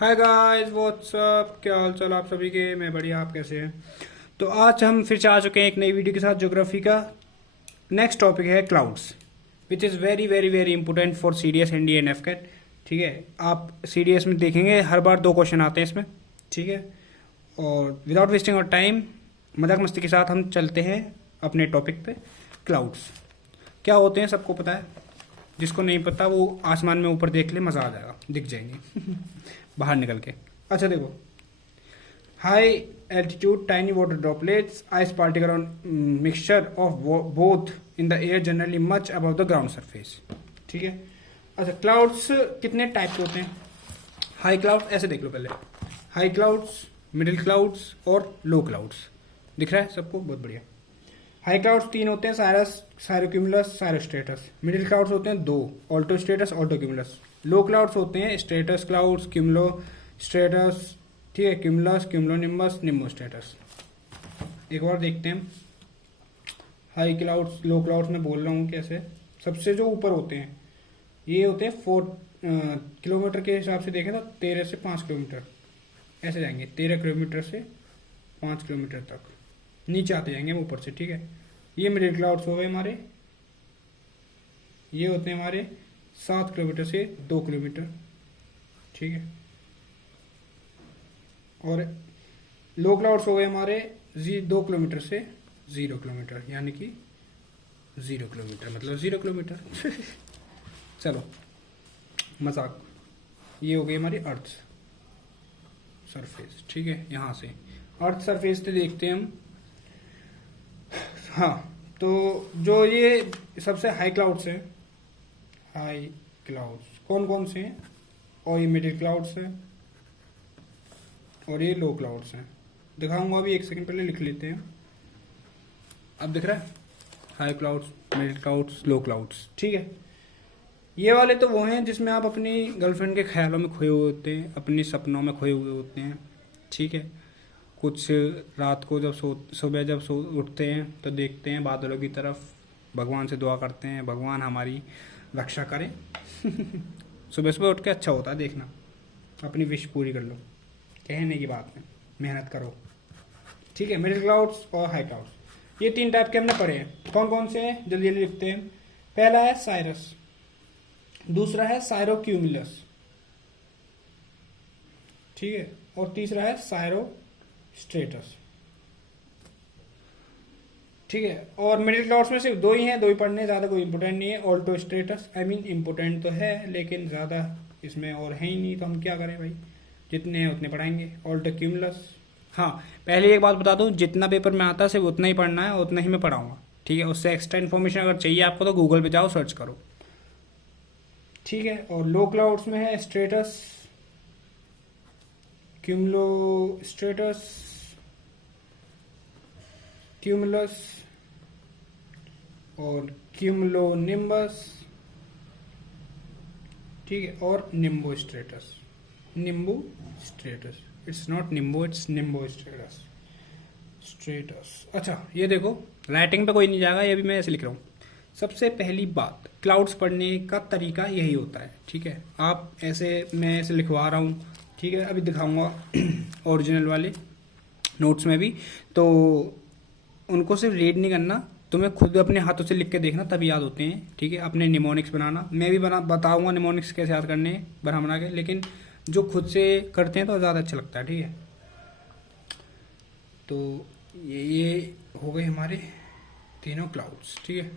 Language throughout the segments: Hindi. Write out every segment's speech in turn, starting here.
हाय गाइस व्हाट्सअप, क्या हाल चाल आप सभी के। मैं बढ़िया, आप कैसे हैं। तो आज हम फिर से आ चुके हैं एक नई वीडियो के साथ। ज्योग्राफी का नेक्स्ट टॉपिक है clouds, which is very very very important for C D S N D N F CAT. ठीक है, आप सी डी एस में देखेंगे हर बार 2 क्वेश्चन आते हैं इसमें। ठीक है, और विदाउट वेस्टिंग और टाइम, मजाक मस्ती के साथ हम चलते हैं अपने टॉपिक पे। क्लाउड्स क्या होते हैं सबको पता है, जिसको नहीं पता वो आसमान में ऊपर देख ले, मज़ा आ जाएगा, दिख जाएंगे बाहर निकल के। अच्छा देखो, high altitude tiny water droplets ice particle on mixture of both in the air generally much above the ground surface. ठीक है। अच्छा, क्लाउड्स कितने टाइप के होते हैं। हाई क्लाउड ऐसे देख लो पहले, हाई क्लाउड्स, मिडिल क्लाउड्स और लो क्लाउड्स। दिख रहा है सबको, बहुत बढ़िया। हाई क्लाउड्स 3 होते हैं, साइरस, साइरोक्यूमुलस, साइरोस्ट्रेटस। मिडिल क्लाउड्स होते हैं 2, ऑल्टो स्ट्रेटस, ऑल्टो क्यूमुलस। लो क्लाउड्स होते हैं स्ट्रेटस क्लाउड्स, क्यूमुलो स्ट्रेटस, ठीक है, क्यूमुलस, क्यूमुलोनिम्बस, निम्बो स्ट्रेटस। एक बार देखते हैं हाई क्लाउड्स लो क्लाउड्स में बोल रहा हूँ कैसे। सबसे जो ऊपर होते हैं ये होते हैं 4 किलोमीटर के हिसाब से देखें तो 13 से 5 किलोमीटर ऐसे जाएंगे, 13 किलोमीटर से 5 किलोमीटर तक नीचे आते जाएंगे ऊपर से। ठीक है, ये मिडिल क्लाउड्स हो गए हमारे, ये होते हैं हमारे 7 किलोमीटर से 2 किलोमीटर। ठीक है, और लो क्लाउड्स हो गए हमारे 2 किलोमीटर से 0 किलोमीटर, यानी कि 0 किलोमीटर मतलब 0 किलोमीटर चलो मजाक। ये हो गई हमारी अर्थ सरफेस। ठीक है, यहाँ से अर्थ सरफेस से देखते हैं हम। हाँ, तो जो ये सबसे हाई क्लाउड्स हैं, हाई क्लाउड्स कौन कौन से हैं, और ये मिडिल क्लाउड्स हैं और ये लो क्लाउड्स हैं। दिखाऊंगा अभी, एक सेकंड पहले लिख लेते हैं। अब दिख रहा है हाई क्लाउड्स, मिडिल क्लाउड्स, लो क्लाउड्स। ठीक है, ये वाले तो वो हैं जिसमें आप अपनी गर्लफ्रेंड के ख्यालों में खोए हुए होते हैं, अपने सपनों में खोए हुए होते हैं। ठीक है, कुछ रात को जब सुबह जब उठते हैं तो देखते हैं बादलों की तरफ, भगवान से दुआ करते हैं भगवान हमारी रक्षा करें सुबह सुबह उठ के अच्छा होता है देखना, अपनी विश पूरी कर लो, कहने की बात है, मेहनत करो। ठीक है, मिडिल क्लाउड्स और हाई क्लाउड्स, ये 3 टाइप के हमने पढ़े हैं। कौन कौन से हैं जल्दी जल्दी लिखते हैं। पहला है साइरस, दूसरा है साइरोक्यूमुलस, ठीक है, और तीसरा है साइरो स्ट्रेटस। ठीक है, और मिडिल क्लाउड्स में सिर्फ 2 ही हैं, 2 ही पढ़ने, ज्यादा कोई इंपोर्टेंट नहीं है। ऑल्टो स्ट्रेटस आई मीन इंपोर्टेंट तो है लेकिन ज्यादा इसमें और है ही नहीं, तो हम क्या करें भाई, जितने हैं उतने पढ़ाएंगे। ऑल्टो क्यूमुलस, हाँ पहले एक बात बता दूं, जितना पेपर में आता है सिर्फ उतना ही पढ़ना है, उतना ही मैं पढ़ाऊंगा। ठीक है, उससे एक्स्ट्रा इन्फॉर्मेशन अगर चाहिए आपको तो गूगल पे जाओ, सर्च करो। ठीक है, और लो क्लाउड्स में है स्ट्रेटस, क्यूमुलो स्ट्रेटस, क्यूमुलस और क्यूमुलोनिम्बस। ठीक है, और Nimbo स्ट्रेटस, Nimbo स्ट्रेटस, it's not Nimbo, it's Nimbo स्ट्रेटस, स्ट्रेटस। अच्छा ये देखो, राइटिंग पे कोई नहीं जाएगा, ये भी मैं ऐसे लिख रहा हूँ। सबसे पहली बात, क्लाउड्स पढ़ने का तरीका यही होता है। ठीक है, आप ऐसे, मैं ऐसे लिखवा रहा हूँ। ठीक है, अभी दिखाऊंगा ओरिजिनल वाले नोट्स में भी, तो उनको सिर्फ रीड नहीं करना, तुम्हें खुद अपने हाथों से लिख के देखना, तभी याद होते हैं। ठीक है, अपने निमोनिक्स बनाना, मैं भी बताऊंगा निमोनिक्स कैसे याद करने हैं बना के, लेकिन जो खुद से करते हैं तो ज़्यादा अच्छा लगता है। ठीक है, तो ये हो गए हमारे तीनों क्लाउड्स। ठीक है,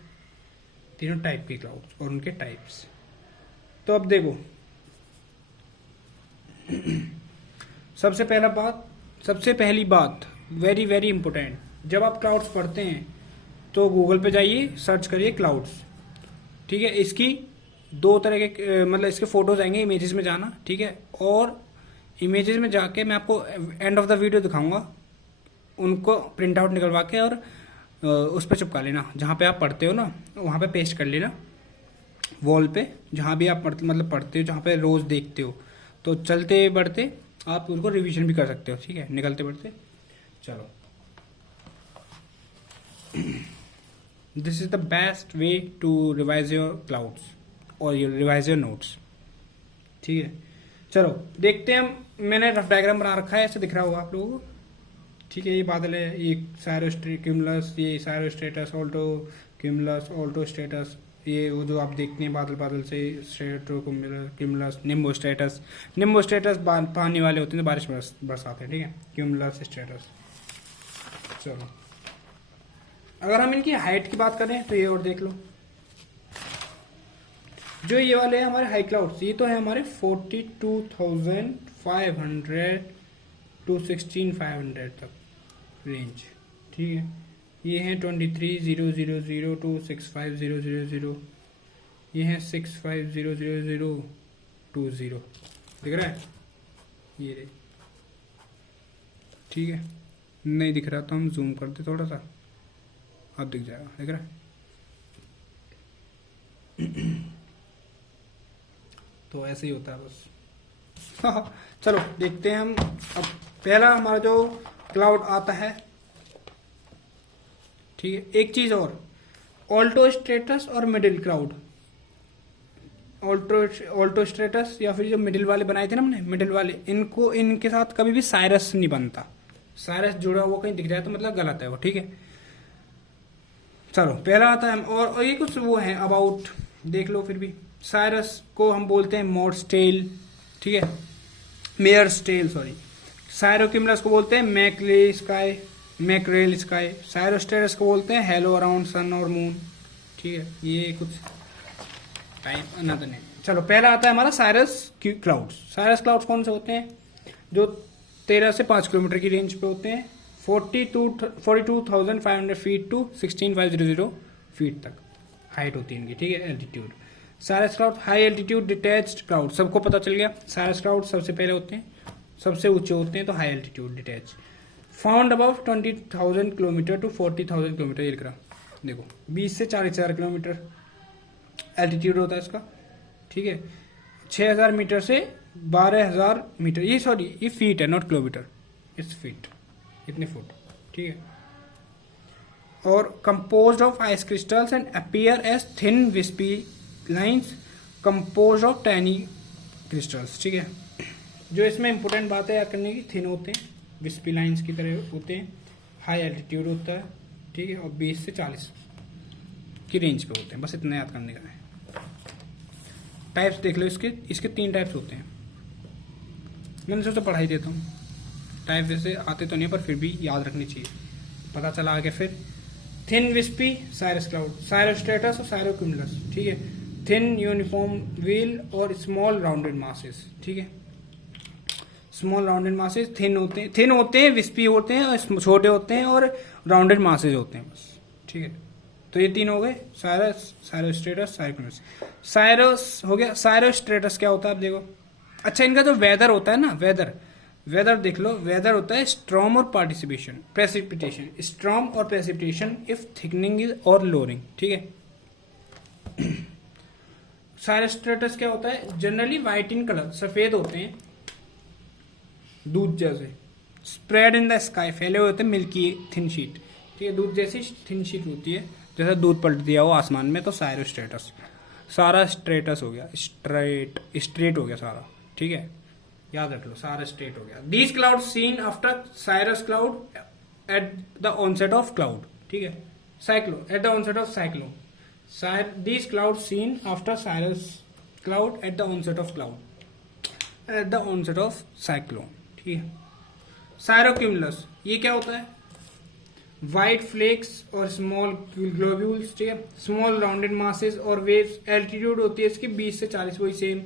तीनों टाइप के क्लाउड्स और उनके टाइप्स। तो अब देखो सबसे पहली बात वेरी वेरी इंपॉर्टेंट, जब आप क्लाउड्स पढ़ते हैं तो गूगल पे जाइए, सर्च करिए क्लाउड्स। ठीक है, इसकी 2 तरह के मतलब इसके फोटोज आएंगे, इमेजेस में जाना। ठीक है, और इमेजेस में जाके मैं आपको एंड ऑफ द वीडियो दिखाऊंगा, उनको प्रिंट आउट निकलवा के और उस पर चिपका लेना, जहाँ पे आप पढ़ते हो ना वहाँ पे पेस्ट कर लेना वॉल पे, जहाँ भी आप मतलब पढ़ते हो, जहाँ पे रोज देखते हो, तो चलते बढ़ते आप उनको रिवीजन भी कर सकते हो। ठीक है, निकलते बढ़ते। चलो, this is the best way to revise your clouds और रिवाइज योर नोट्स। ठीक है, चलो देखते हैं हम मैंने रफ डायग्राम बना रखा है, ऐसे दिख रहा होगा आप लोगों को। ठीक है, ये बादल है, ये क्यूमुलस, ये सायरोस्ट्रेटस, ऑल्टो क्यूमुलस, ऑल्टो स्ट्रेटस, ये वो जो आप देखते हैं बादल बादल से, स्ट्रेटो क्यूमुलस, निम्बोस्ट्रेटस। निम्बोस्ट्रेटस पानी वाले होते हैं, बारिश बरसाते हैं। ठीक है, क्यूमुलस, स्ट्रेटस। चलो, अगर हम इनकी हाइट की बात करें तो ये और देख लो, जो ये वाले हैं हमारे हाई क्लाउड्स, ये तो है हमारे 42,500 टू 16,500 तक रेंज। ठीक है, ये हैं 23,000 टू 65,000, ये हैं 65,000 दिख रहा है ये रे। ठीक है, नहीं दिख रहा तो हम जूम कर दे थोड़ा सा, अब दिख जाएगा, दिख रहा है। तो ऐसे ही होता है बस। चलो देखते हैं हम। अब पहला हमारा जो क्लाउड आता है, ठीक है, एक चीज और, ऑल्टो स्ट्रेटस और मिडिल क्लाउड। ऑल्टो स्ट्रेटस या फिर जो मिडिल वाले बनाए थे ना हमने, मिडिल वाले, इनको, इनके साथ कभी भी साइरस नहीं बनता। साइरस जुड़ा हुआ कहीं दिख जाए तो मतलब गलत है वो। ठीक है, चलो पहला आता है, और ये कुछ वो है अबाउट, देख लो फिर भी। साइरस को हम बोलते हैं मोर्स टेल, ठीक है, मेयर्स टेल, सॉरी। सायरोक्यूमुलस को बोलते हैं मैकरेल स्काई। सायरोस्ट्रेटस को बोलते हैं हेलो अराउंड सन और मून। ठीक है, ये कुछ टाइप अनदर नेम। चलो पहला आता है हमारा साइरस क्लाउड्स। साइरस क्लाउड्स कौन से होते हैं? जो 13 से 5 किलोमीटर की रेंज पे होते हैं, 42,500 फीट टू 16,500 फीट तक हाइट होती है इनकी। ठीक है, altitude. Cyrus cloud high altitude detached cloud, सबको पता चल गया। साइरस क्लाउड सबसे पहले होते हैं, सबसे ऊंचे होते हैं, तो high altitude detach. Found about 20,000 kilometre to 40,000 kilometre, ये लिख रहा देखो, 20 से 40,000 किलोमीटर एल्टीट्यूड होता है इसका। ठीक है, 6,000 मीटर से 12,000 मीटर, ये सॉरी ये फीट है, नॉट किलोमीटर, इट्स फीट, इतने फुट। ठीक है, और composed of ice crystals and appear as thin wispy lines composed of tiny crystals. ठीक है, जो इसमें इंपॉर्टेंट बात है याद करने की, थिन होते हैं, विस्पी लाइंस की तरह होते हैं, हाई एल्टीट्यूड होता है। ठीक है, और 20 से 40 की रेंज पे होते हैं, बस इतना याद करने का है। टाइप्स देख लो इसके, इसके 3 टाइप्स होते हैं। मैंने सोचा पढ़ाई देता हूँ, टाइप वैसे आते तो नहीं पर फिर भी याद रखनी चाहिए, पता चला आगे फिर। थिन विस्पी साइरस क्लाउड, सायरोस्ट्रेटस और सायरोक्यूमुलस। ठीक है, थिन यूनिफॉर्म व्हील और स्मॉल राउंडेड मासेस। ठीक है, स्मॉल राउंडेड मासेस, थिन होते हैं, विस्पी होते हैं, और छोटे होते हैं, और राउंडेड मासेस होते हैं बस। ठीक है, तो ये 3 हो गए, साइरस, सायरोस्ट्रेटस, सायरोक्यूमुलस। साइरस हो गया। सायरोस्ट्रेटस क्या होता है आप देखो। अच्छा, इनका जो वेदर होता है ना, वेदर देख लो, वेदर होता है स्ट्रॉम और प्रेसिपिटेशन, स्ट्रॉम और प्रेसिपिटेशन इफ थिकनिंग इज और लोअरिंग। ठीक है, सायरोस्ट्रेटस क्या होता है, जनरली व्हाइट इन कलर, सफेद होते हैं, दूध जैसे, स्प्रेड इन द स्काई, फैले हुए होते हैं, मिल्की थिन शीट। ठीक है, दूध जैसी थिन शीट होती है, जैसा दूध पलट दिया हो आसमान में, तो सायरोस्ट्रेटस। सारा स्ट्रेटस हो गया, स्ट्रेट हो गया सारा। ठीक है, याद रख लो, सारा स्ट्रेट हो गया। These cloud seen after cirrus cloud at the onset of cloud. ठीक है, cyclone, at the onset of cyclone. These cloud seen after cirrus cloud at the onset of cloud, at the onset of cyclone. ठीक है, सायरोक्यूमुलस, ये क्या होता है, व्हाइट फ्लेक्स और स्मॉल ग्लोब्यूल्स। ठीक है, स्मॉल राउंडेड मासेस और वेव्स। एल्टीट्यूड होती है इसकी 20 से 40, वही सेम।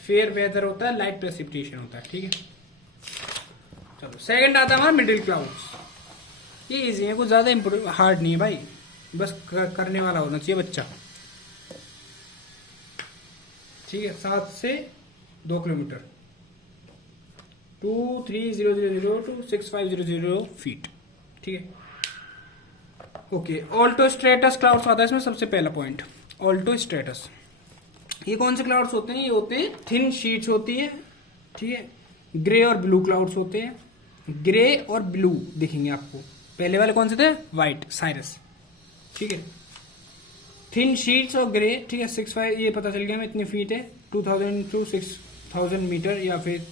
फेयर वेदर होता है, लाइट प्रेसिपिटेशन होता है। ठीक है, चलो सेकंड आता है हमारा मिडिल क्लाउड्स। ये इजी है, कुछ ज्यादा हार्ड नहीं है भाई, बस करने वाला होना चाहिए बच्चा। ठीक है, 7 से 2 किलोमीटर, 23,000 टू 65,000 फीट। ठीक है, ओके। ऑल्टो स्ट्रेटस क्लाउड्स आता है इसमें सबसे पहला पॉइंट, ऑल्टो स्ट्रेटस। ये कौन से क्लाउड्स होते हैं? ये होते हैं थिन शीट्स होती है। ठीक है, ग्रे और ब्लू क्लाउड्स होते हैं, ग्रे और ब्लू दिखेंगे आपको। पहले वाले कौन से थे? White, Cyrus. ठीक है, थिन शीट्स और ग्रे। ठीक है, 6,500, ये पता चल गया हमें इतनी फीट है, 2,000 टू 6,000 मीटर, या फिर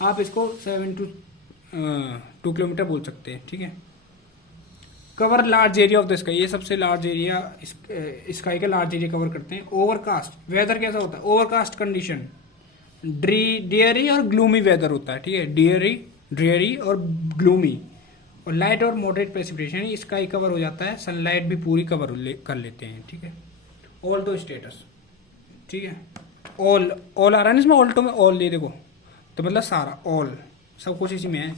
आप इसको 7 to 2 किलोमीटर बोल सकते हैं, ठीक है। Cover large area of the sky, ये सबसे लार्ज एरिया स्काई का लार्ज एरिया कवर करते हैं। ओवरकास्ट, वेदर कैसा होता है, ओवरकास्ट कंडीशन, डियरी और ग्लूमी वेदर होता है, ठीक है, डियरी और ग्लूमी। और लाइट और मॉडरेट प्रेसिपिटेशन, स्काई कवर हो जाता है, सनलाइट भी पूरी कवर कर लेते हैं, ठीक है। ऑल्टो स्टेटस, ठीक है, ऑल आ रहा है ना इसमें, ऑल्टो में ऑल, ये देखो, तो मतलब सारा, ऑल सब कुछ इसी में है।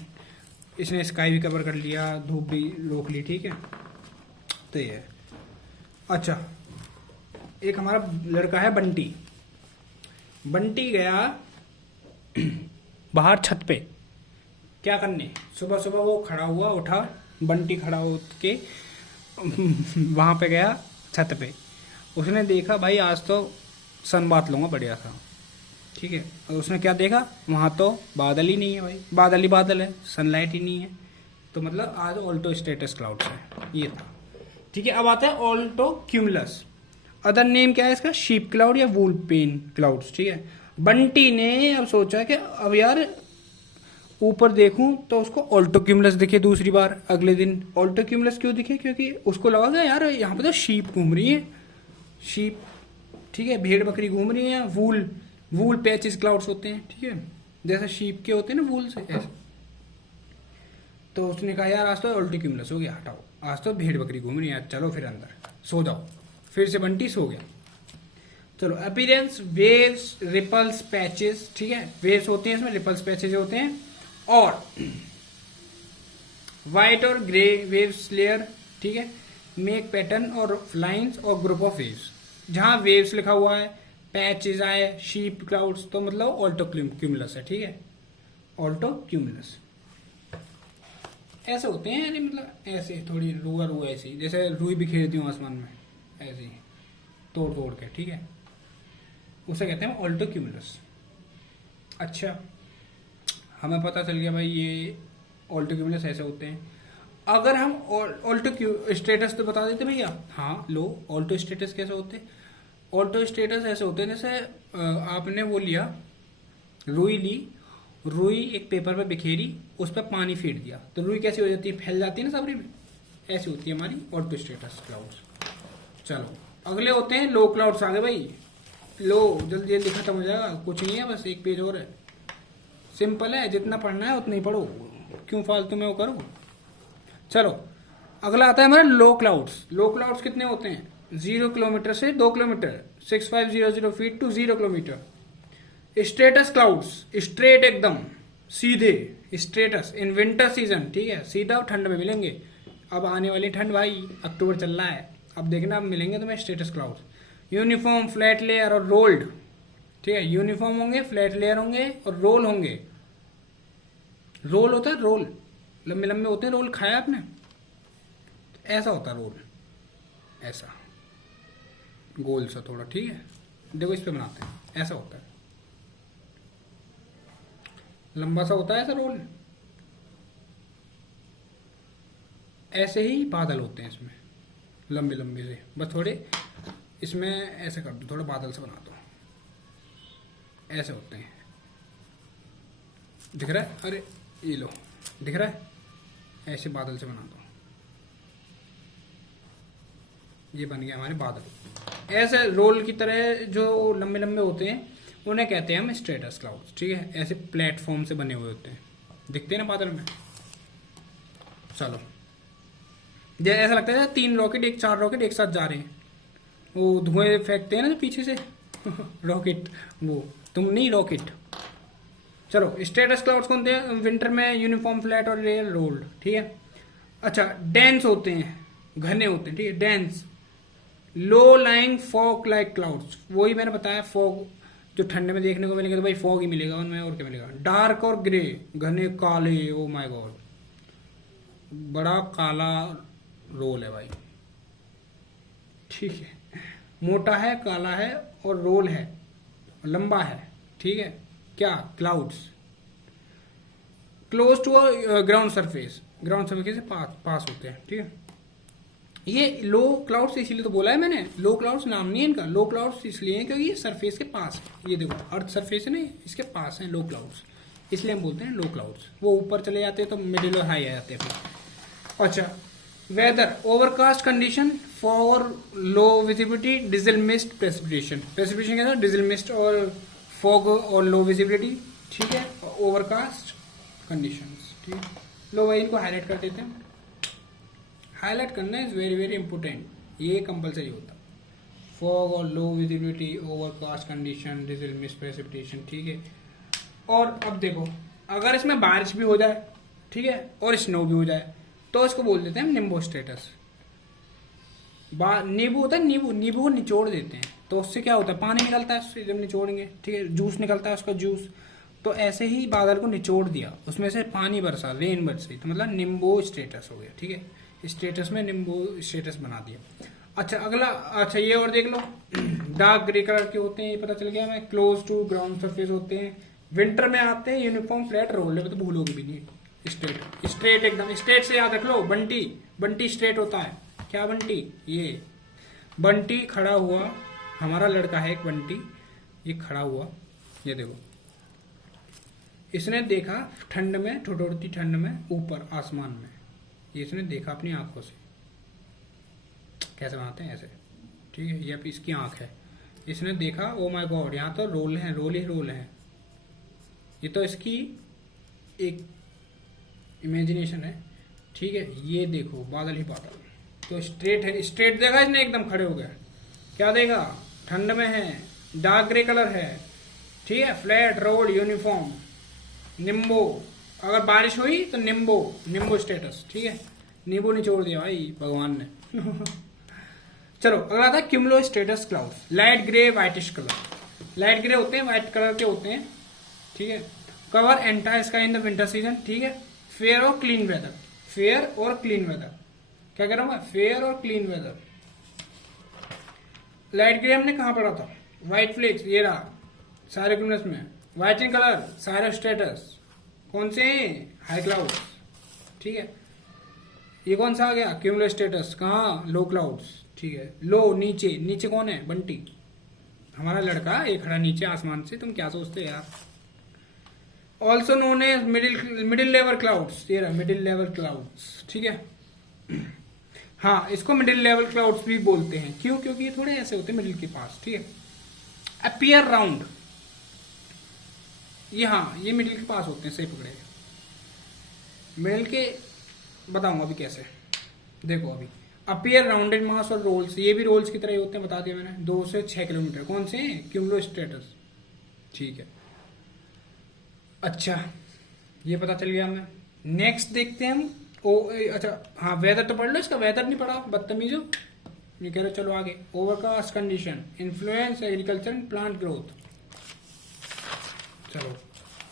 इसने स्काई भी कवर कर लिया, धूप भी रोक ली, ठीक है। तो ये है। अच्छा, एक हमारा लड़का है बंटी। बंटी गया बाहर छत पे क्या करने, सुबह सुबह वो खड़ा हुआ, उठा, बंटी खड़ा हो के वहां पे गया छत पे। उसने देखा भाई आज तो सन बात लूंगा बढ़िया था, ठीक है। और उसने क्या देखा, वहां तो बादल ही नहीं है भाई, बादल ही बादल है, सनलाइट ही नहीं है। तो मतलब आज ऑल्टो स्टेटस क्लाउड्स है, ये था, ठीक है। अब आता है ऑल्टो क्यूमुलस। अदर नेम क्या है इसका, शीप क्लाउड या वूल पेन क्लाउड्स, ठीक है। बंटी ने अब सोचा कि अब यार ऊपर देखूं तो उसको ऑल्टो क्यूमुलस दिखे दूसरी बार। अगले दिन ऑल्टो क्यूमुलस क्यों दिखे, क्योंकि उसको लगा कि यार यहाँ पे तो शीप घूम रही है, शीप, ठीक है, भेड़ बकरी घूम रही है। वूल पैचेस क्लाउड्स होते हैं, ठीक है, जैसे शीप के होते हैं ना, वूल से ऐसे। तो उसने कहा यार आज तो ऑल्टो क्यूमुलस हो गया, हटाओ, आज तो भेड़ बकरी घूम रही है, चलो फिर अंदर सो जाओ। फिर से बंटी सो गया। चलो, अपीयरेंस, वेव्स, रिपल्स, पैचेस, ठीक है, वेव्स होते हैं इसमें, रिपल्स पैचेस होते हैं। और व्हाइट और ग्रे वेव्स लेयर, ठीक है, मेक पैटर्न और लाइंस और ग्रुप ऑफ वेव्स। जहां वेव्स लिखा हुआ है, पैचेस आए, शीप क्लाउड्स, तो मतलब ऑल्टो क्यूमुलस है, ठीक है, ऑल्टो क्यूमुलस। ऐसे होते हैं, मतलब ऐसे थोड़ी रुआ ऐसी, जैसे रुई बिखेरती हूँ आसमान में, ऐसे ही तोड़ के, ठीक है, उसे कहते हैं ऑल्टो क्यूमुलस। अच्छा, हमें पता चल गया भाई ये ऑल्टो क्यूमुलस ऐसे होते हैं। अगर हम ऑल्टो स्टेटस तो बता देते भैया, हाँ लो, ऑल्टो स्टेटस कैसे होते हैं। ऑल्टो स्टेटस ऐसे होते हैं जैसे आपने वो लिया, रुई एक पेपर पे बिखेरी, उस पर पानी फेर दिया, तो रुई कैसी हो जाती है, फैल जाती है ना सबरी में, ऐसी होती है हमारी ऑल्टो स्टेटस क्लाउड्स। चलो, अगले होते हैं लो क्लाउड्स। आगे भाई, लो जल्दी जल्दी खत्म हो जाएगा, कुछ नहीं है, बस एक पेज और है, सिंपल है, जितना पढ़ना है उतना ही पढ़ो, क्यों फालतू में वो करो। चलो, अगला आता है हमारा लो क्लाउड्स। लो क्लाउड्स कितने होते हैं, 0 किलोमीटर से 2 kilometre, 6500 feet to 0 kilometre. Stratus clouds, straight एकदम सीधे, स्ट्रेटस इन विंटर सीजन, ठीक है, सीधा ठंड में मिलेंगे। अब आने वाली ठंड भाई, अक्टूबर चल रहा है, अब देखना, अब मिलेंगे तुम्हें स्ट्रेटस क्लाउड्स। यूनिफॉर्म, फ्लैट लेयर और रोल्ड, ठीक है, यूनिफॉर्म होंगे, फ्लैट लेयर होंगे और रोल होंगे। रोल होता है, रोल लंबे लंबे होते हैं, रोल खाया आपने, ऐसा होता है रोल, ऐसा गोल सा थोड़ा, ठीक है, देखो इस पे बनाते हैं, ऐसा होता है, लंबा सा होता है ऐसा रोल। ऐसे ही बादल होते हैं इसमें, लंबे लंबे से, बस थोड़े इसमें ऐसे कर दो, थोड़ा बादल से बना दो, ऐसे होते हैं, दिख रहा है, अरे ये लो, दिख रहा है, ऐसे बादल से बना दो, ये बन गया हमारे बादल। ऐसे रोल की तरह जो लंबे लंबे होते हैं उन्हें कहते हैं हम स्ट्रेटस क्लाउड्स, ठीक है, ऐसे प्लेटफॉर्म से बने हुए होते हैं, दिखते हैं ना बादल में। चलो, जैसे ऐसा लगता है 4 रॉकेट एक साथ जा रहे हैं, वो धुएं फेंकते हैं ना पीछे से रॉकेट, वो तुम नहीं रॉकेट। चलो, स्ट्रेटस क्लाउड्स कौन थे, विंटर में यूनिफॉर्म, फ्लैट और रेयर रोल्ड, ठीक है। अच्छा, डेंस होते हैं, घने होते हैं, ठीक है, dense. Low lying fog like clouds, वही मैंने बताया, फॉग जो ठंडे में देखने को मिलेगा, तो भाई फॉग ही मिलेगा उनमें, और क्या मिलेगा। डार्क और ग्रे, घने काले, ओ माय गॉड, बड़ा काला रोल है भाई, ठीक है, मोटा है, काला है और रोल है, लंबा है, ठीक है, क्या, clouds. Close to ground surface, ground surface से पास होते हैं, ठीक है। ये लो क्लाउड्स इसीलिए तो बोला है मैंने, लो क्लाउड्स नाम नहीं है इनका, लो क्लाउड्स इसलिए है क्योंकि ये सरफेस के पास है, ये देखो अर्थ सरफेस है ना, इसके पास है लो क्लाउड्स, इसलिए हम बोलते हैं लो क्लाउड्स। वो ऊपर चले जाते हैं तो मिडिल और हाई आ जाते हैं फिर। अच्छा, weather overcast condition for low visibility, drizzle mist, precipitation. Precipitation क्या था, डिजल मिस्ट और फॉग और लो विजिबिलिटी, ठीक है, ओवरकास्ट कंडीशंस, ठीक है। लो भाई इनको हाईलाइट कर देते हैं। हाईलाइट करना इज वेरी वेरी इंपॉर्टेंट, ये कंपलसरी होता है। फॉग और लो visibility, overcast condition, diesel mist, precipitation, ठीक है। और अब देखो, अगर इसमें बारिश भी हो जाए, ठीक है, और स्नो भी हो जाए, तो इसको बोल देते हैं निम्बो स्टेटस। नींबू होता है, नींबू को निचोड़ देते हैं तो उससे क्या होता है, पानी निकलता है उससे जब निचोड़ेंगे, ठीक है, जूस निकलता है उसका जूस। तो ऐसे ही बादल को निचोड़ दिया, उसमें से पानी बरसा, रेन बरसी, तो मतलब निम्बो स्टेटस हो गया, ठीक है। स्टेटस में निम्बो स्टेटस बना दिया। अच्छा अगला, अच्छा ये और देख लो, डार्क ग्रे कलर के होते हैं, ये पता चल गया हमें, क्लोज टू ग्राउंड सरफेस होते हैं, विंटर में आते हैं, यूनिफॉर्म फ्लैट रोल, तो भूलोगे भी नहीं। स्ट्रेट, स्ट्रेट एकदम, स्ट्रेट से याद रख लो, बंटी, बंटी स्ट्रेट होता है। क्या बंटी, ये बंटी खड़ा हुआ, हमारा लड़का है एक बंटी, ये खड़ा हुआ, ये देखो, इसने देखा ठंड में, ठिठुरती ठंड में, ऊपर आसमान में, ये इसने देखा अपनी आंखों से। कैसे बनाते हैं ऐसे, ठीक है, ये इसकी आंख है, इसने देखा, ओ माय गॉड, यहाँ तो रोल है, रोल ही रोल है, ये तो इसकी एक इमेजिनेशन है, ठीक है। ये देखो बादल ही बादल, तो स्ट्रेट है, स्ट्रेट देखा इसने, एकदम खड़े हो गए। क्या देगा, ठंड में है, डार्क ग्रे कलर है, ठीक है, फ्लैट रोड, यूनिफॉर्म, निम्बो, अगर बारिश हुई तो निम्बो, निम्बो स्टेटस, ठीक है, नींबू निचोड़ दिया भाई भगवान ने। चलो अगला था cumulo status clouds, light grey whitish colour. Light grey होते हैं, व्हाइट कलर के होते हैं, ठीक है। Cover entire sky in the winter season, ठीक है। फेयर और क्लीन वेदर, फेयर और क्लीन वेदर, क्या कह रहा हूं मैं, फेयर और क्लीन वेदर। लाइट ग्रे हमने कहां पढ़ा था, व्हाइट फ्लेक्स, ये रहा सारे क्यूमुलस में। White in colour Cyrus status, कौन से हाई क्लाउड्स, ठीक है। ये कौन सा आ गया, क्यूमुलो स्टेटस, कहाँ, लो क्लाउड्स, ठीक है। लो नीचे, नीचे कौन है, बंटी, हमारा लड़का, ये खड़ा नीचे आसमान से, तुम क्या सोचते यार। Also known as middle level clouds, ये रहा मिडिल लेवल क्लाउड्स, ठीक है। हाँ, इसको मिडिल लेवल क्लाउड्स भी बोलते हैं, क्यों, क्योंकि ये थोड़े ऐसे होते हैं मिडिल के पास, ठीक है। अपीयर राउंड, ये हाँ, ये मिडिल के पास होते हैं, सही पकड़े, मिडिल के, बताऊंगा अभी कैसे, देखो अभी। अपीयर राउंडेड मास और रोल्स, ये भी रोल्स की तरह ही होते हैं, बता दिया मैंने, 2 से 6 किलोमीटर, कौन से हैं, क्यूमुलो स्टेटस, ठीक है। अच्छा, ये पता चल गया हमें। नेक्स्ट देखते हैं हम, अच्छा हाँ, वेदर तो पढ़ लो, इसका वेदर नहीं पढ़ा, बदतमीजो। ये कह रहे चलो आगे, overcast condition, influence agriculture and plant growth. चलो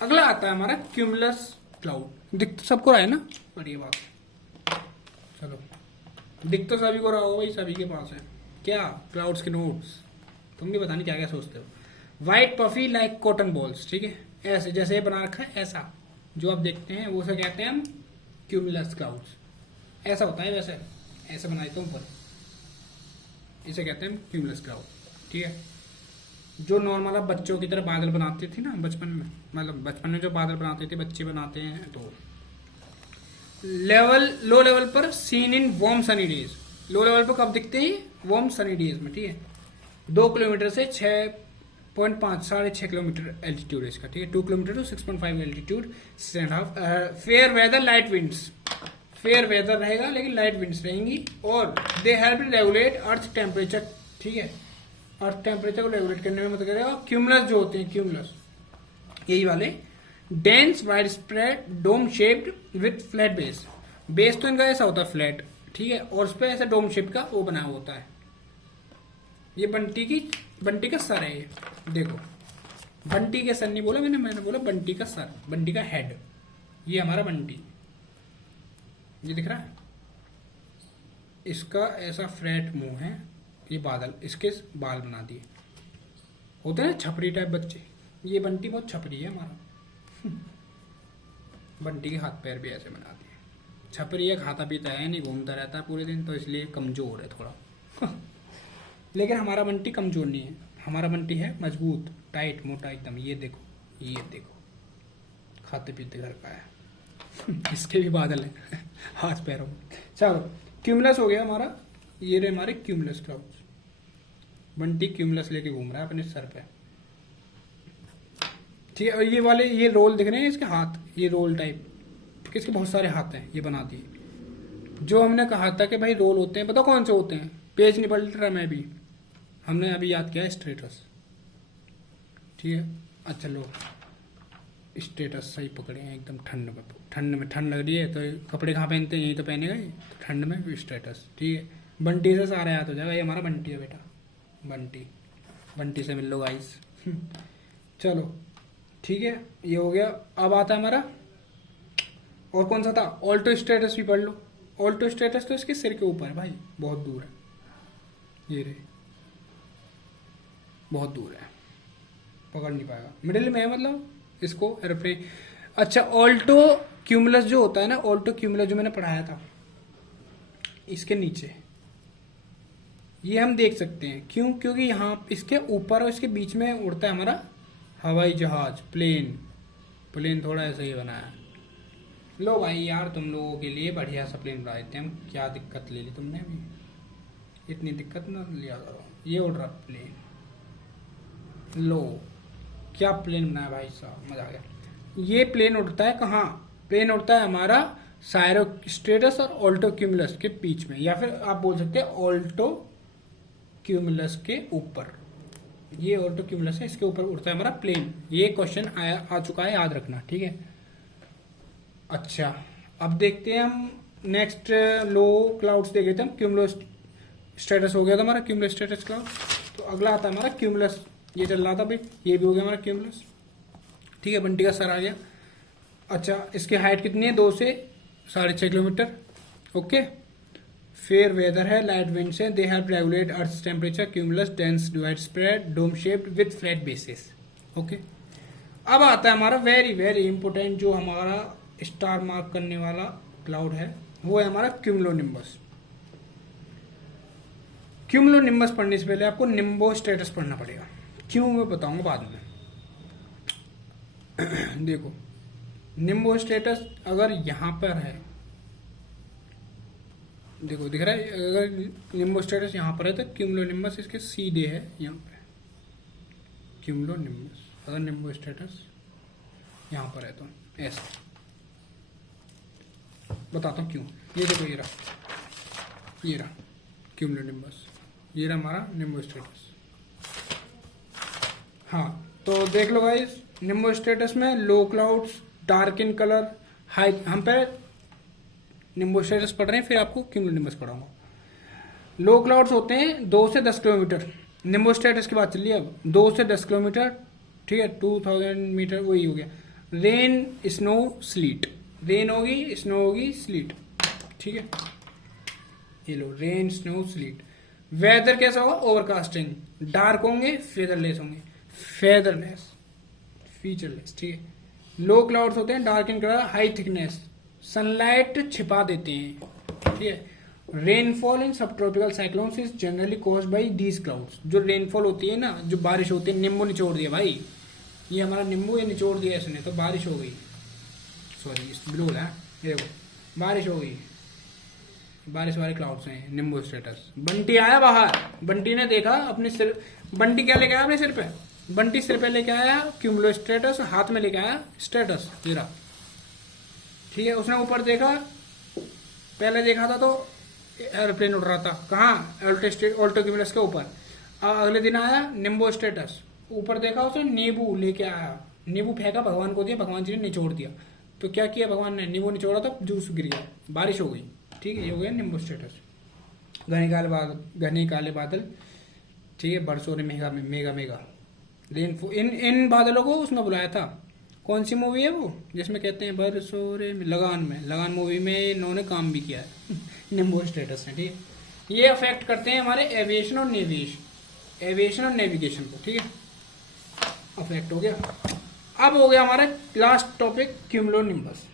अगला आता है हमारा क्यूमुलस क्लाउड। दिख तो सबको रहा है ना, बढ़िया बात। चलो, दिख तो सभी को रहा हो भाई, सभी के पास है। क्या, क्लाउड्स के नोट्स, तुम भी पता नहीं क्या क्या सोचते हो। White puffy like cotton balls, ठीक है, ऐसे जैसे ये बना रखा है, ऐसा जो आप देखते हैं वो से कहते हैं हम क्यूमुलस क्लाउड्स। ऐसा होता है वैसे, ऐसे बनाए तो ऊपर, इसे कहते हैं क्यूमुलस क्लाउड, ठीक है। जो नॉर्मल आप बच्चों की तरह बादल बनाते थे ना बचपन में, मतलब बचपन में जो बादल बनाते थे बच्चे बनाते हैं, तो लेवल, लो लेवल पर seen in warm Sunny days. Low level पर कब दिखते हैं, वार्म सनी डेज में, ठीक है। 2 किलोमीटर से 6.5, 6.5 किलोमीटर एल्टीट्यूड है इसका, ठीक है। 2 kilometre to 6.5 altitude, 6.5। Fair weather light winds, fair weather रहेगा लेकिन लाइट विंड्स रहेंगी, और they help regulate earth temperature, ठीक है। अर्थ टेम्परेचर को रेगुलेट करने में मदद करेगा। क्यूमुलस जो होते हैं, क्यूमुलस यही वाले, dense wide spread dome shaped with flat base. Base तो इनका ऐसा होता है फ्लैट, ठीक है, और उस पर ऐसा डोम शेप का वो बना होता है। ये बंटी का सर है, ये देखो, बंटी के सर नहीं बोला मैंने बोला बंटी का सर, बंटी का हेड, ये हमारा बंटी, ये दिख रहा है, इसका ऐसा फ्लैट मुंह है, ये बादल, इसके बाल बना दिए, होते हैं छपरी टाइप बच्चे, ये बंटी बहुत छपरी है हमारा। बंटी के हाथ पैर भी ऐसे बना दिए, छपरी है, खाता पीता है नहीं, घूमता रहता है पूरे दिन, तो इसलिए कमजोर है थोड़ा। लेकिन हमारा बंटी कमजोर नहीं है, हमारा बंटी है मजबूत, टाइट, मोटा एकदम। ये देखो, ये देखो, खाते पीते घर का है। इसके भी बादल हैं हाथ पैरों में। चलो क्यूमुलस हो गया हमारा, ये रहे हमारे क्यूमुलस क्लाउड्स। बंटी क्यूमुलस लेके घूम रहा है अपने सर पे, ठीक है। और ये वाले ये रोल दिख रहे हैं इसके हाथ, ये रोल टाइप, ठीक है, इसके बहुत सारे हाथ हैं, ये बना दिए। जो हमने कहा था कि भाई रोल होते हैं, पता कौन से होते हैं, पेज नहीं पलट रहा मैं भी, हमने अभी याद किया स्टेटस, ठीक है। अच्छा लो स्टेटस सही पकड़े हैं एकदम। ठंड में ठंड लग रही है तो कपड़े कहाँ पहनते हैं, यही तो पहने गए, तो ठंड में स्टेटस, ठीक है। बंटी से सारा याद हो जाएगा, ये हमारा बंटी है बेटा, बंटी से मिल लो गाइस। चलो ठीक है, ये हो गया। अब आता है हमारा और कौन सा था, ऑल्टो स्टेटस भी पढ़ लो। ऑल्टो स्टेटस तो इसके सिर के ऊपर है भाई, बहुत दूर है, ये रे बहुत दूर है, पकड़ नहीं पाएगा, मिडिल में है मतलब इसको एरोप्लेन। अच्छा ऑल्टो क्यूमुलस जो होता है ना, ऑल्टो क्यूमुलस जो मैंने पढ़ाया था, इसके नीचे ये हम देख सकते हैं, क्यों, क्योंकि यहाँ इसके ऊपर और इसके बीच में उड़ता है हमारा हवाई जहाज, प्लेन थोड़ा ऐसा ही बनाया है। लो भाई यार तुम लोगों के लिए बढ़िया सा प्लेन बना देते हैं हम, क्या दिक्कत ले ली तुमने अभी, इतनी दिक्कत ना लिया करो। ये उड़ रहा प्लेन, लो क्या प्लेन बनाया भाई साहब, मजा आ गया। ये प्लेन उड़ता है कहाँ, प्लेन उड़ता है हमारा सायरो स्टेटस और ऑल्टो क्यूमुलस के बीच में, या फिर आप बोल सकते हैं ऑल्टो क्यूमुलस के ऊपर। ये ऑल्टो क्यूमुलस है, इसके ऊपर उड़ता है हमारा प्लेन। ये क्वेश्चन आ चुका है, याद रखना, ठीक है। अच्छा अब देखते हैं हम नेक्स्ट लो क्लाउड्स देखे थे हम, क्यूमुलस स्टेटस हो गया था हमारा, क्यूमुलस स्टेटस क्लाउड। तो अगला आता है हमारा क्यूमुलस, ये चल रहा था भाई, ये भी हो गया हमारा क्यूमुलस, ठीक है। बंटी का सर आ गया। अच्छा इसकी हाइट कितनी है, 2 से 6.5 किलोमीटर, ओके। फेयर वेदर है, लाइट विंड से, they help regulate earth temperature, cumulus dense divide spread dome shaped with flat basis, okay. अब आता है हमारा वेरी वेरी इंपोर्टेंट, जो हमारा स्टार मार्क करने वाला क्लाउड है, वो है हमारा क्यूमुलोनिम्बस। क्यूमुलोनिम्बस पढ़ने से पहले आपको निम्बो स्टेटस पढ़ना पड़ेगा, क्यों मैं बताऊंगा बाद में। देखो निम्बो स्टेटस अगर यहां पर है, देखो दिख रहा है, अगर निम्बो स्टेटस यहां पर है तो क्यूमुलोनिम्बस इसके सीधे है यहाँ पे, क्यूमुलोनिम्बस अगर निम्बो स्टेटस यहां पर है तो ऐसा बताता हूँ क्यों। ये देखो ये रहा क्यूमुलोनिम्बस, ये रहा हमारा निम्बो स्टेटस। हाँ तो देख लो गाइस, निम्बो स्टेटस में low clouds, dark in colour, high, हम पहले निम्बो स्टेटस पढ़ रहे हैं फिर आपको क्यूमुलोनिम्बस पढ़ाऊंगा। लो क्लाउड्स होते हैं 2 से 10 किलोमीटर, निम्बो स्टेटस की बात चलिए अब, 2 से 10 किलोमीटर, ठीक है, 2000 मीटर, वही हो गया। रेन स्नो स्लीट, रेन होगी, स्नो होगी, स्लीट, ठीक है। ये लो रेन स्नो स्लीट। वेदर कैसा होगा, ओवरकास्टिंग, डार्क होंगे, फेदरलेस, फीचरलेस, ठीक है। लो क्लाउड्स होते हैं dark in colour, high thickness, sunlight छिपा देते हैं, ठीक है। रेनफॉल इन सब tropical cyclones is generally caused by these clouds. जो रेनफॉल होती है ना, जो बारिश होती है, नींबू निचोड़ दिया भाई, ये हमारा नींबू ये निचोड़ दिया इसने, तो बारिश हो गई, सॉरी ब्लू है, ये देखो बारिश हो गई, बारिश वाले क्लाउड्स हैं निम्बो स्टेटस। बंटी आया बाहर, बंटी ने देखा अपने सिर, बंटी क्या लेके आया अपने सिर पे, बंटी सिर पे लेके आया क्यूमुलो स्टेटस, हाथ में लेके आया स्टेटस, ये रहा, ठीक है। उसने ऊपर देखा, पहले देखा था तो एयरप्लेन उड़ रहा था, कहाँ, ऑल्टो क्यूमुलस के ऊपर। अगले दिन आया निम्बो स्टेटस, ऊपर देखा उसने नींबू लेके आया, नींबू फेंका, भगवान को दिया, भगवान जी ने निचोड़ दिया, तो क्या किया भगवान ने, नींबू निचोड़ा तो जूस गिर गया, बारिश हो गई, ठीक है। ये हो गया निम्बो स्टेटस। घने काले बादल, ठीक है, बरसों ने मेगा रेनफॉल, इन बादलों को उसने बुलाया था, कौन सी मूवी है वो जिसमें कहते हैं बरसों रे, लगान मूवी में इन्होंने काम भी किया है निम्बो स्टेटस है, ठीक है। ये अफेक्ट करते हैं हमारे एविएशन और नेविगेशन को, ठीक है, अफेक्ट हो गया। अब हो गया हमारा last topic cumulonimbus.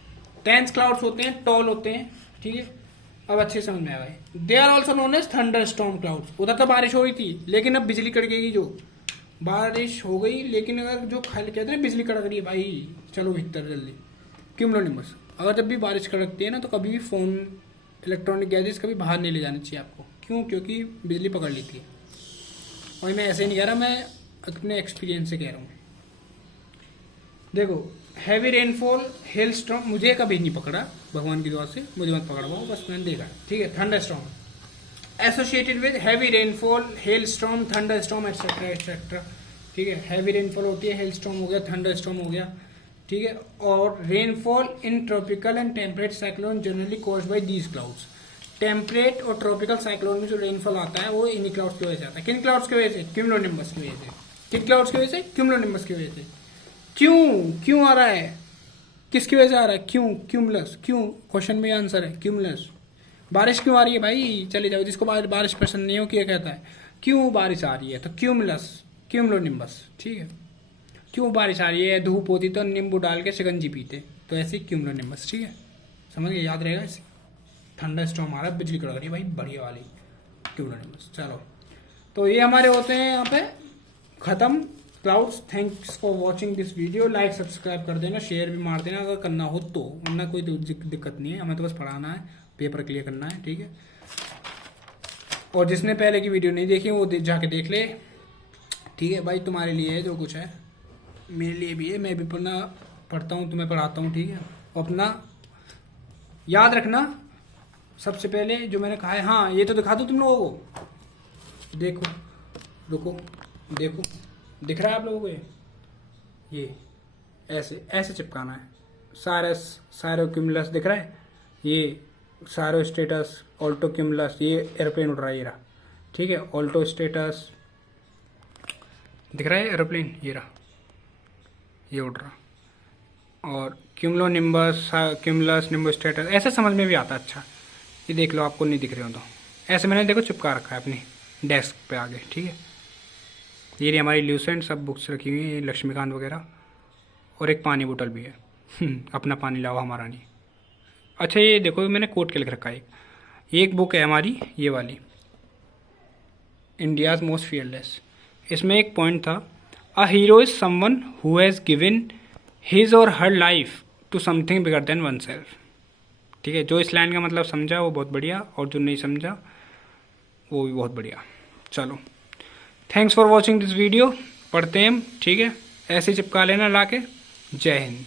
Dense clouds होते हैं, टॉल होते हैं, ठीक है, अब अच्छे समझ में आया भाई। They are also known as thunderstorm clouds. उधर तो बारिश हो रही थी, लेकिन अब बिजली कड़केगी, जो बारिश हो गई, लेकिन अगर जो खाली कहते हैं बिजली कड़क रही है भाई, चलो भीतर जल्दी, क्यूमुलोनिम्बस। अगर जब भी बारिश कड़कती है ना तो कभी भी फ़ोन, इलेक्ट्रॉनिक गैजेट्स कभी बाहर नहीं ले जाने चाहिए आपको। क्यों? क्योंकि बिजली पकड़ लेती है। और मैं ऐसे ही नहीं कह रहा, मैं अपने एक्सपीरियंस से कह रहा हूँ। देखो, हैवी रेनफॉल, हेल स्टॉर्म मुझे कभी नहीं पकड़ा, भगवान की दुआ से मुझे मत पकड़ा हुआ, बस मैंने देखा। ठीक है, thunder storm associated with heavy rainfall, hello storm, thunder storm etcetera etcetera. ठीक है, हैवी रेनफॉल होती है, हेल स्टॉर्म हो गया, थंडर स्टॉर्म हो गया। ठीक है, और rainfall in tropical and temperate cyclone generally caused by these clouds. Temperate और ट्रॉपिकल साइक्लोन में जो रेनफॉल आता है वो इन्हीं क्लाउड्स की वजह से आता है। किन क्लाउड्स की वजह से? क्यूमुलोनिम्बस की वजह से। किन क्लाउड्स की वजह से? क्यूमुलोनिम्बस की वजह से। क्यों आ रहा है? किसकी वजह से आ रहा है? क्यूमुलस। क्यों? क्वेश्चन में आंसर है क्यूमुलस। बारिश क्यों आ रही है भाई? चले जाओ, जिसको बारिश पसंद नहीं हो क्या कहता है क्यों बारिश आ रही है, तो क्यूमुलस, क्यूमुलोनिम्बस। ठीक है, क्यों बारिश आ रही है? धूप होती तो नींबू डाल के शिकंजी पीते, तो ऐसे क्यूमुलोनिम्बस। ठीक है, समझ गए, याद रहेगा इसे। थंडर स्टॉर्म आ रहा है, बिजली कड़क रही है भाई, बढ़िया वाली, क्यूमुलोनिम्बस। चलो, तो ये हमारे होते हैं यहाँ पे खत्म clouds. Thanks for watching this video. Like subscribe कर देना, शेयर भी मार देना अगर करना हो तो, वरना कोई दिक्कत नहीं है, हमें तो बस पढ़ाना है, पेपर क्लियर करना है। ठीक है, और जिसने पहले की वीडियो नहीं देखी वो जाके देख ले। ठीक है भाई, तुम्हारे लिए है जो कुछ है, मेरे लिए भी है, मैं भी पढ़ता हूँ, तुम्हें पढ़ाता हूँ। ठीक है, अपना याद रखना। सबसे पहले जो मैंने कहा है, हाँ ये तो दिखा दूँ तुम लोगों को, देखो, रुको, देखो, दिख रहा है आप लोगों को? ये ऐसे ऐसे चिपकाना है। सायरोक्यूमुलस दिख रहा है, ये सायरोस्टेटस, ऑल्टोक्यूमुलस, ये एरोप्लेन उड़ रहा है, ये रहा। ठीक है, ऑल्टोस्टेटस दिख रहा है, एरोप्लेन ये रहा, ये उड़ रहा। और क्यूमुलोनिम्बस, क्यूमुलस, निम्बोस्टेटस, ऐसे समझ में भी आता। अच्छा, ये देख लो, आपको नहीं दिख रहे हो तो ऐसे मैंने देखो चिपका रखा है अपनी डेस्क पे आगे। ठीक है, ये रही हमारी ल्यूसेंट, सब बुक्स रखी हुई हैं, लक्ष्मीकांत वगैरह, और एक पानी बोतल भी है। अपना पानी लाओ, हमारा नहीं। अच्छा, ये देखो मैंने कोट के लिख रखा है, एक बुक है हमारी ये वाली, इंडियाज़ मोस्ट फियरलेस। इसमें एक पॉइंट था, a hero is someone who has given his or her life to something bigger than oneself. ठीक है, जो इस लाइन का मतलब समझा वो बहुत बढ़िया, और जो नहीं समझा वो भी बहुत बढ़िया। चलो, thanks for watching this video. पढ़ते हैं हम। ठीक है, ऐसे चिपका लेना ला के। जय हिंद।